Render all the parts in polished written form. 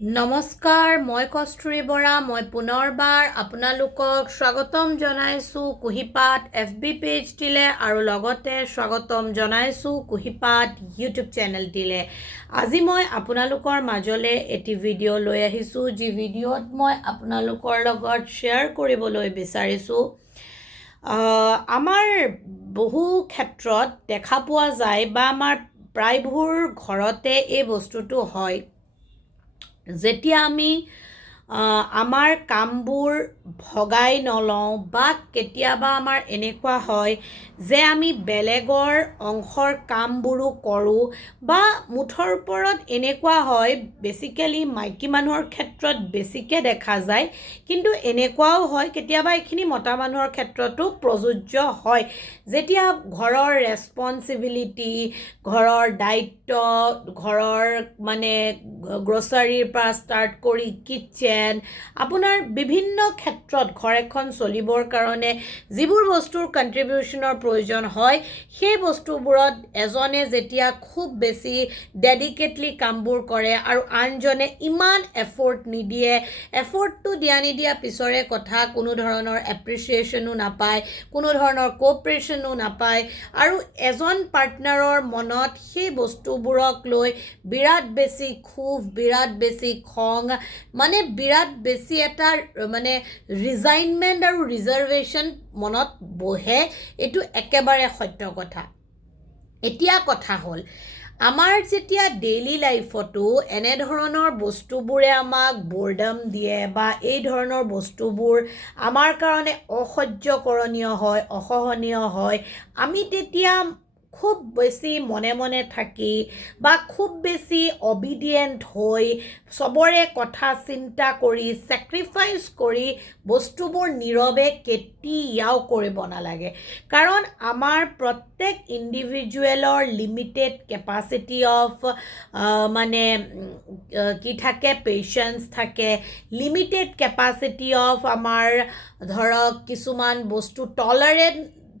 নমস্কাৰ, মই কস্তুৰী বৰা। মই পুনৰবাৰ আপোনালোকক স্বাগতম জনাইছোঁ কুহিপাত FB পেজটিলে আৰু লগতে স্বাগতম জনাইছোঁ কুহিপাত YouTube চেনেলটিলে। আজি মই আপোনালোকৰ মাজলৈ এটি ভিডিঅ' লৈ আহিছোঁ, যি ভিডিঅ'ত মই আপোনালোকৰ লগত শ্বেয়াৰ কৰিবলৈ বিচাৰিছোঁ। আমাৰ বহু ক্ষেত্ৰত দেখা পোৱা যায় বা আমাৰ প্ৰায়বোৰ ঘৰতে এই বস্তুটো হয়। যেতিয়া আমি আমাৰ কামবোৰ ভগাই নলওঁ বা কেতিয়াবা আমাৰ এনেকুৱা হয় যে আমি বেলেগৰ অংশৰ কামবোৰো কৰোঁ বা মুঠৰ ওপৰত এনেকুৱা হয়, বেছিকেলি মাইকী মানুহৰ ক্ষেত্ৰত বেছিকৈ দেখা যায়, কিন্তু এনেকুৱাও হয় কেতিয়াবা এইখিনি মতা মানুহৰ ক্ষেত্ৰতো প্ৰযোজ্য হয়। যেতিয়া ঘৰৰ ৰেছপনচিবিলিটি, ঘৰৰ দায়িত্ব, ঘৰৰ মানে গ্ৰচাৰীৰ পৰা ষ্টাৰ্ট কৰি কিটচেন, আপোনাৰ বিভিন্ন ক্ষেত্ৰত ঘৰ এখন চলিবৰ কাৰণে যিবোৰ বস্তুৰ কণ্ট্ৰিবিউশ্যনৰ প্ৰয়োজন হয়, সেই বস্তুবোৰত এজনে যেতিয়া খুব বেছি ডেডিকেটলি কামবোৰ কৰে আৰু আনজনে ইমান এফৰ্ট নিদিয়ে, এফৰ্টটো দিয়া নিদিয়া পিছৰে কথা, কোনো ধৰণৰ এপ্ৰিচিয়েশ্যনো নাপায়, কোনো ধৰণৰ কোঅপাৰেশ্যনো নাপায় আৰু এজন পাৰ্টনাৰৰ মনত সেই বস্তুবোৰক লৈ বিৰাট বেছি ক্ষোভ, বিৰাট বেছি খং, মানে বিৰাট বেছি এটা মানে ৰিজাইনমেণ্ট আৰু ৰিজাৰ্ভেশ্যন মনত বহে। এইটো একেবাৰে সত্য কথা। এতিয়া কথা হ'ল, আমাৰ যেতিয়া ডেইলি লাইফতো এনেধৰণৰ বস্তুবোৰে আমাক বৰডাম দিয়ে বা এই ধৰণৰ বস্তুবোৰ আমাৰ কাৰণে অসহ্যকৰণীয় হয়, অসহনীয় হয়, আমি তেতিয়া খুব বেছি মনে মনে থাকি বা খুব বেছি অবিডিয়েণ্ট হৈ চবৰে কথা চিন্তা কৰি ছেক্ৰিফাইচ কৰি বস্তুবোৰ নীৰৱে কেতিয়াও কৰিব নালাগে। কাৰণ আমাৰ প্ৰত্যেক ইণ্ডিভিজুৱেলৰ লিমিটেড কেপাচিটি অফ মানে কি থাকে, পেচেঞ্চ থাকে, লিমিটেড কেপাচিটি অফ আমাৰ ধৰক কিছুমান বস্তু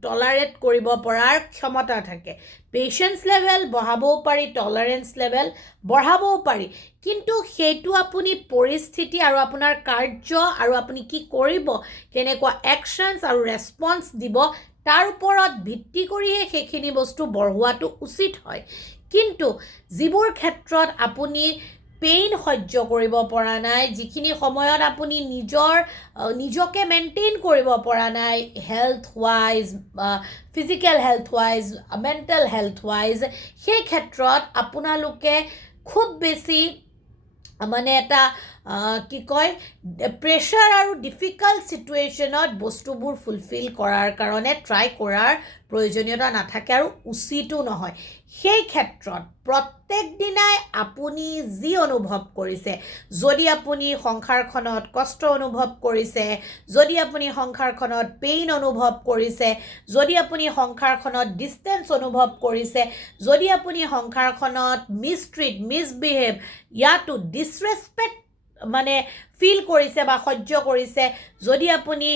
টলাৰেট কৰিব পৰাৰ ক্ষমতা থাকে। পেচেঞ্চ লেভেল বঢ়াবও পাৰি, টলাৰেঞ্চ লেভেল বঢ়াবও পাৰি, কিন্তু সেইটো আপুনি পৰিস্থিতি আৰু আপোনাৰ কাৰ্য আৰু আপুনি কি কৰিব, কেনেকুৱা একশ্যনছ আৰু ৰেছপন্স দিব, তাৰ ওপৰত ভিত্তি কৰিহে সেইখিনি বস্তু বঢ়োৱাটো উচিত হয়। কিন্তু যিবোৰ ক্ষেত্ৰত আপুনি পেইন সহ্য কৰিব পৰা নাই, যিখিনি সময়ত আপুনি নিজকে মেইনটেইন কৰিব পৰা নাই, health wise, physical health wise, mental health wise, সেই ক্ষেত্ৰত আপোনালোকে খুব বেছি মানে এটা কি কয়, প্ৰেছাৰ আৰু ডিফিকাল্ট ছিটুৱেশ্যনত বস্তুবোৰ ফুলফিল কৰাৰ কাৰণে ট্ৰাই কৰাৰ প্ৰয়োজনীয়তা নাথাকে আৰু উচিতো নহয়। সেই ক্ষেত্ৰত প্ৰত্যেক দিনাই আপুনি যি অনুভৱ কৰিছে, যদি আপুনি সংসাৰখনত কষ্ট অনুভৱ কৰিছে, যদি আপুনি সংসাৰখনত পেইন অনুভৱ কৰিছে, যদি আপুনি সংসাৰখনত ডিষ্টেঞ্চ অনুভৱ কৰিছে, যদি আপুনি সংসাৰখনত মিছট্ৰিট, মিছবিহেভ, ইয়াতো ডিছৰেছপেক্ট মানে ফিল কৰিছে বা সহ্য কৰিছে, যদি আপুনি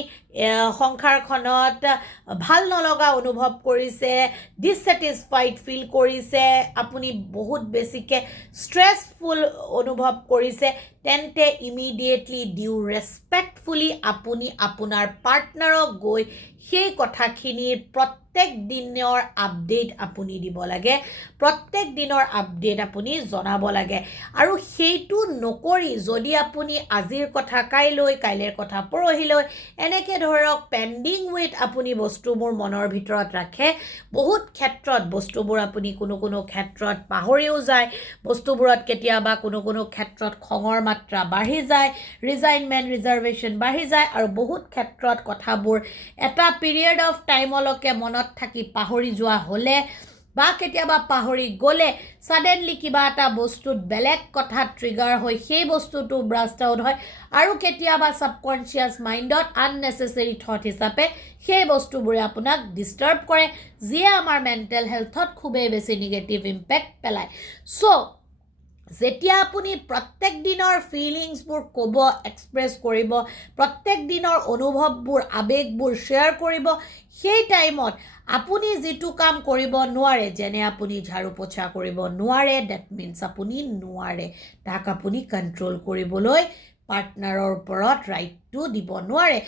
সংসাৰখনত ভাল নলগা অনুভৱ কৰিছে, ডিছছেটিছফাইড ফিল কৰিছে, আপুনি বহুত বেছিকৈ ষ্ট্ৰেছফুল অনুভৱ কৰিছে, তেন্তে ইমিডিয়েটলি ৰেছপেক্টফুলি আপুনি আপোনাৰ পাৰ্টনাৰক গৈ সেই কথাখিনিৰ প্ৰত্যেক দিনৰ আপডেট আপুনি দিব লাগে, প্ৰত্যেক দিনৰ আপডেট আপুনি জনাব লাগে। আৰু সেইটো নকৰি যদি আপুনি আজিৰ কথা কাইলৈ, কাইলৈৰ কথা পৰহিলৈ, এনেকৈ ধৰক পেণ্ডিং উইথ আপুনি বস্তুবোৰ মনৰ ভিতৰত ৰাখে, বহুত ক্ষেত্ৰত বস্তুবোৰ আপুনি কোনো ক্ষেত্ৰত পাহৰিও যায়, বস্তুবোৰত কেতিয়াবা কোনো ক্ষেত্ৰত খঙৰ মাত্ৰা বাঢ়ি যায়, ৰিজাইনমেণ্ট, ৰিজাৰ্ভেশ্যন বাঢ়ি যায়, আৰু বহুত ক্ষেত্ৰত কথাবোৰ এটা পিৰিয়ড অফ টাইমলৈকে মনত থাকি পাহৰি যোৱা হ'লে বা কেতিয়াবা পাহৰি গ'লে ছাডেনলি কিবা এটা বস্তুত বেলেগ কথাত ট্ৰিগাৰ হৈ সেই বস্তুটো ব্ৰাষ্ট আউট হয় আৰু কেতিয়াবা ছাবকনচিয়াছ মাইণ্ডত আননেচেচেৰী থট হিচাপে সেই বস্তুবোৰে আপোনাক ডিষ্টাৰ্ব কৰে, যিয়ে আমাৰ মেণ্টেল হেল্থত খুবেই বেছি নিগেটিভ ইম্পেক্ট পেলায়। চ' যেতিয়া আপুনি প্ৰত্যেক দিনৰ ফিলিংছবোৰ ক'ব, এক্সপ্ৰেছ কৰিব, প্ৰত্যেক দিনৰ অনুভৱবোৰ, আৱেগবোৰ শ্বেয়াৰ কৰিব, সেই টাইমত আপুনি যিটো কাম কৰিব নোৱাৰে, যেনে আপুনি ঝাৰু পোছা কৰিব নোৱাৰে, ডেট মিনছ আপুনি নোৱাৰে, তাক আপুনি কণ্ট্ৰল কৰিবলৈ পাৰ্টনাৰৰ ওপৰত ৰাইটটো দিব নোৱাৰে।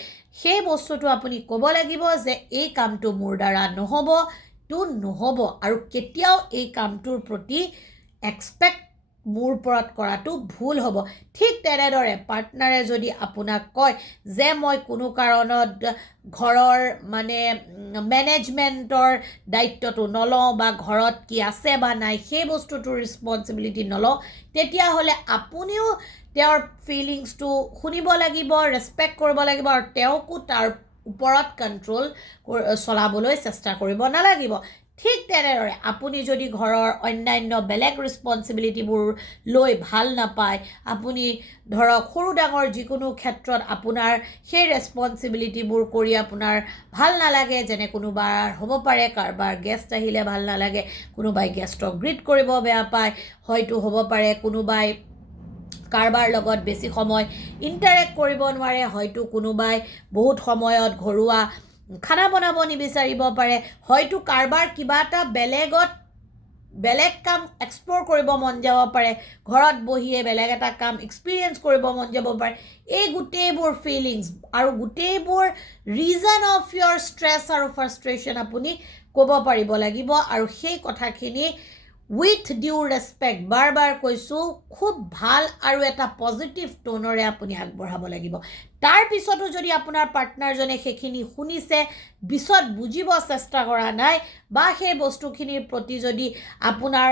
সেই বস্তুটো আপুনি ক'ব লাগিব যে এই কামটো মোৰ দ্বাৰা নহ'ব, আৰু কেতিয়াও এই কামটোৰ প্ৰতি এক্সপেক্ট মোৰ ওপৰত কৰাটো ভুল হ'ব। ঠিক তেনেদৰে পাৰ্টনাৰে যদি আপোনাক কয় যে মই কোনো কাৰণত ঘৰৰ মেনেজমেণ্টৰ দায়িত্বটো নলওঁ বা ঘৰত কি আছে বা নাই সেই বস্তুটোৰ ৰেছপনচিবিলিটি নলওঁ, তেতিয়াহ'লে আপুনিও তেওঁৰ ফিলিংছটো শুনিব লাগিব, ৰেছপেক্ট কৰিব লাগিব, আৰু তেওঁকো তাৰ ওপৰত কণ্ট্ৰল চলাবলৈ চেষ্টা কৰিব নালাগিব। ঠিক তেনেদৰে আপুনি যদি ঘৰৰ অন্যান্য বেলেগ ৰেছপনচিবিলিটিবোৰ লৈ ভাল নাপায়, আপুনি ধৰক সৰু ডাঙৰ যিকোনো ক্ষেত্ৰত আপোনাৰ সেই ৰেছপনচিবিলিটিবোৰ কৰি আপোনাৰ ভাল নালাগে, যেনে কোনোবাৰ হ'ব পাৰে কাৰোবাৰ গেষ্ট আহিলে ভাল নালাগে, কোনোবাই গেষ্টক গ্ৰীট কৰিব বেয়া পায়, হয়তো হ'ব পাৰে কোনোবাই কাৰোবাৰ লগত বেছি সময় ইণ্টাৰেক্ট কৰিব নোৱাৰে, হয়তো কোনোবাই বহুত সময়ত ঘৰুৱা খানা বনাব নিবিচাৰিব পাৰে, হয়তো কাৰোবাৰ কিবা এটা বেলেগ কাম এক্সপ্ল'ৰ কৰিব মন যাব পাৰে, ঘৰত বহিয়ে বেলেগ এটা কাম এক্সপিৰিয়েঞ্চ কৰিব মন যাব পাৰে। এই গোটেইবোৰ ফিলিংছ আৰু গোটেইবোৰ ৰিজন অফ ইয়ৰ ষ্ট্ৰেছ আৰু ফ্ৰাষ্ট্ৰেশ্যন আপুনি ক'ব পাৰিব লাগিব, আৰু সেই কথাখিনি উইথ ডিউ ৰেছপেক্ট, বাৰ কৈছোঁ, খুব ভাল আৰু এটা পজিটিভ টোনেৰে আপুনি আগবঢ়াব লাগিব। তাৰপিছতো যদি আপোনাৰ পাৰ্টনাৰজনে সেইখিনি শুনিছে, পিছত বুজিব চেষ্টা কৰা নাই, বা সেই বস্তুখিনিৰ প্ৰতি যদি আপোনাৰ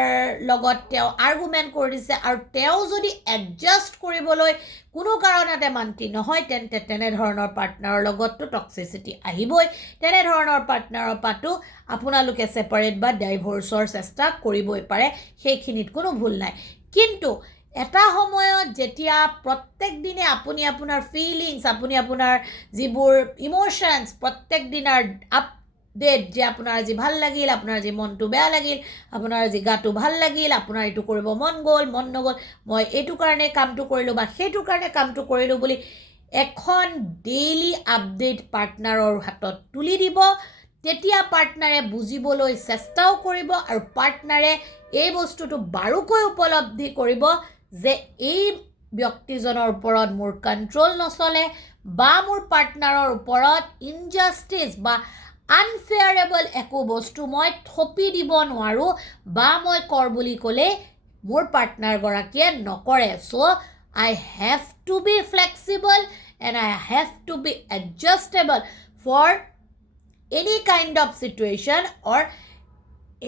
লগত তেওঁ আৰ্গুমেণ্ট কৰি দিছে আৰু তেওঁ যদি এডজাষ্ট কৰিবলৈ কোনো কাৰণতে মান্তি নহয়, তেন্তে তেনেধৰণৰ পাৰ্টনাৰৰ লগততো টক্সিচিটি আহিবই। তেনেধৰণৰ পাৰ্টনাৰৰ পৰাতো আপোনালোকে ছেপাৰেট বা ডাইভৰ্চৰ চেষ্টা কৰিবই পাৰে, সেইখিনিত কোনো ভুল নাই। কিন্তু এটা সময়ত যেতিয়া প্ৰত্যেক দিনে আপুনি আপোনাৰ ফিলিংছ, আপুনি আপোনাৰ যিবোৰ ইম'শ্যনছ প্ৰত্যেক দিনাৰ আপডেট, যে আপোনাৰ আজি ভাল লাগিল, আপোনাৰ আজি মনটো বেয়া লাগিল, আপোনাৰ আজি গাটো ভাল লাগিল, আপোনাৰ এইটো কৰিব মন নগ'ল, মই এইটো কাৰণে কামটো কৰিলোঁ বা সেইটো কাৰণে কামটো কৰিলোঁ বুলি এখন ডেইলি আপডেট পাৰ্টনাৰৰ হাতত তুলি দিব, তেতিয়া পাৰ্টনাৰে বুজিবলৈ চেষ্টাও কৰিব, আৰু পাৰ্টনাৰে এই বস্তুটো বাৰুকৈ উপলব্ধি কৰিব যে এই ব্যক্তিজনৰ ওপৰত মোৰ কণ্ট্ৰল নচলে, বা মোৰ পাৰ্টনাৰৰ ওপৰত ইনজাষ্টিছ বা আনফেয়াৰেবল একো বস্তু মই থপি দিব নোৱাৰোঁ, বা মই কৰ বুলি ক'লে মোৰ পাৰ্টনাৰগৰাকীয়ে নকৰে। চ' I have to be flexible and I have to be adjustable for any kind of situation, or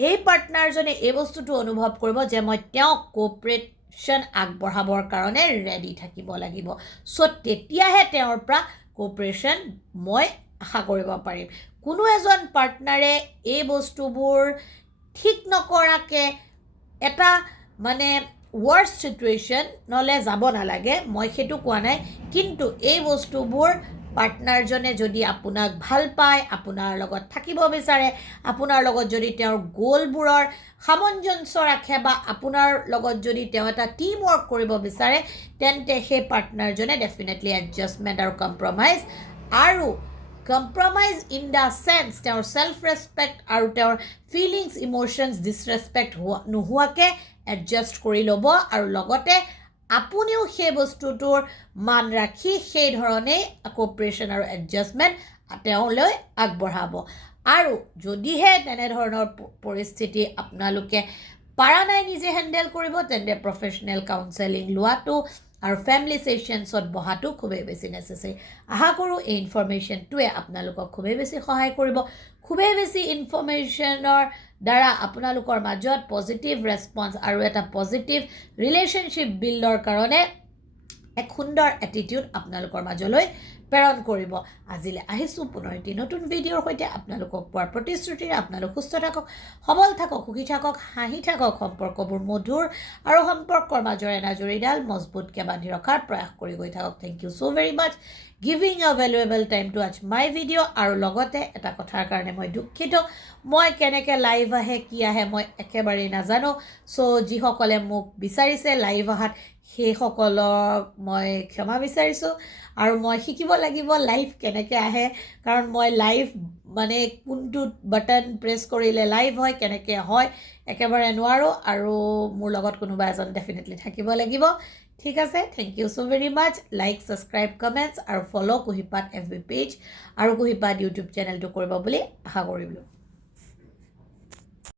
এই পাৰ্টনাৰজনে এই বস্তুটো অনুভৱ কৰিব যে মই তেওঁক কোঅপাৰেশ্যন আগবঢ়াবৰ কাৰণে ৰেডি থাকিব লাগিব। চ' তেতিয়াহে তেওঁৰ পৰা কোঅপাৰেশ্যন মই আশা কৰিব পাৰিম। কোনো এজন পাৰ্টনাৰে এই বস্তুবোৰ ঠিক নকৰাকৈ এটা ৱৰ্ষ্ট ছিটুৱেশ্যনলৈ যাব নালাগে, মই সেইটো কোৱা নাই, কিন্তু এই বস্তুবোৰ পাৰ্টনাৰজনে যদি আপোনাক ভাল পায়, আপোনাৰ লগত থাকিব বিচাৰে, আপোনাৰ লগত যদি তেওঁৰ গ'লবোৰৰ সামঞ্জস্য ৰাখে, বা আপোনাৰ লগত যদি তেওঁ এটা টিম ৱৰ্ক কৰিব বিচাৰে, তেন্তে সেই পাৰ্টনাৰজনে ডেফিনেটলি এডজাষ্টমেণ্ট আৰু কম্প্ৰমাইজ ইন দ্য চেন্স তেওঁৰ ছেল্ফ ৰেছপেক্ট আৰু তেওঁৰ ফিলিংছ, ইম'শ্যনছ ডিছৰেছপেক্ট নোহোৱাকৈ এডজাষ্ট কৰি ল'ব, আৰু লগতে আপুনিও সেই বস্তুটোৰ মান ৰাখি সেই ধৰণেই কোঅপাৰেশ্যন আৰু এডজাষ্টমেণ্ট তেওঁলৈ আগবঢ়াব। আৰু যদিহে তেনেধৰণৰ পৰিস্থিতি আপোনালোকে পাৰা নাই নিজে হেণ্ডেল কৰিব, তেন্তে প্ৰফেশ্যনেল কাউন্সেলিং লোৱাটো আৰু ফেমিলি ছেশ্যনছত বহাটো খুবেই বেছি নেচেচাৰী। আশা কৰোঁ এই ইনফৰ্মেশ্যনটোৱে আপোনালোকক খুবেই বেছি সহায় কৰিব। খুবেই বেছি ইনফৰ্মেশ্যনৰ দ্বাৰা আপোনালোকৰ মাজত পজিটিভ ৰেছপন্স আৰু এটা পজিটিভ ৰিলেশ্যনশ্বিপ বিল্ডৰ কাৰণে এক সুন্দৰ এটিটিউড আপোনালোকৰ মাজলৈ প্ৰেৰণ কৰিব আজিলৈ আহিছোঁ পুনৰ এটি নতুন ভিডিঅ'ৰ সৈতে আপোনালোকক পোৱাৰ প্ৰতিশ্ৰুতিৰে আপোনালোক সুস্থ থাকক সবল থাকক সুখী থাকক হাঁহি থাকক সম্পৰ্কবোৰ মধুৰ আৰু সম্পৰ্কৰ মাজৰ এনাজৰীডাল মজবুতকৈ বান্ধি ৰখাৰ প্ৰয়াস কৰি গৈ থাকক thank you so' very much giving a valuable time to watch my video' আৰু লগতে এটা কথাৰ কাৰণে মই দুখিত মই কেনেকৈ লাইভ আহে কি আহে মই একেবাৰেই নাজানো চ' যিসকলে মোক বিচাৰিছে লাইভ অহাত সেইসকলক মই ক্ষমা বিচাৰিছোঁ আৰু মই শিকিব লাগিব লাইভ কেনেকৈ আহে কাৰণ মই লাইভ মানে কোনটো বাটন প্ৰেছ কৰিলে লাইভ হয় কেনেকৈ হয় একেবাৰে নোৱাৰোঁ আৰু মোৰ লগত কোনোবা এজন ডেফিনেটলি থাকিব লাগিব ঠিক আছে thank you so' very much like subscribe comments আৰু ফ'ল' কুহিপাত FB পেজ আৰু কুহিপাত ইউটিউব চেনেলটো কৰিব বুলি আশা কৰিলোঁ